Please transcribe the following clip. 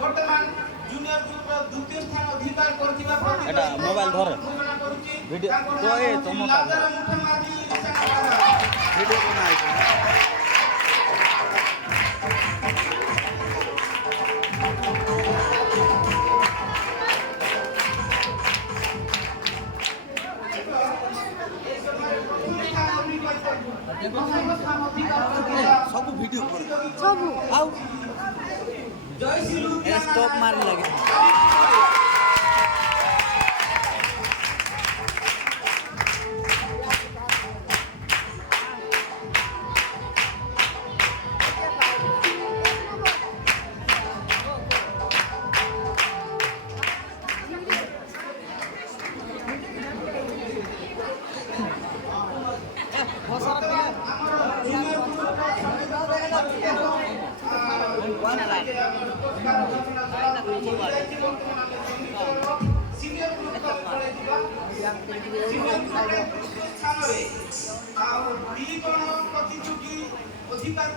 বর্তমান জুনিয়র গ্রুপর দ্বিতীয় স্থান অধিকার করଥିବା এটা মোবাইল ধরে ভিডিও তো এ চমকা ভিডিও বানাই सब वीडियो कर सब आओ स्टॉप मारने लगे ଅଧିକାର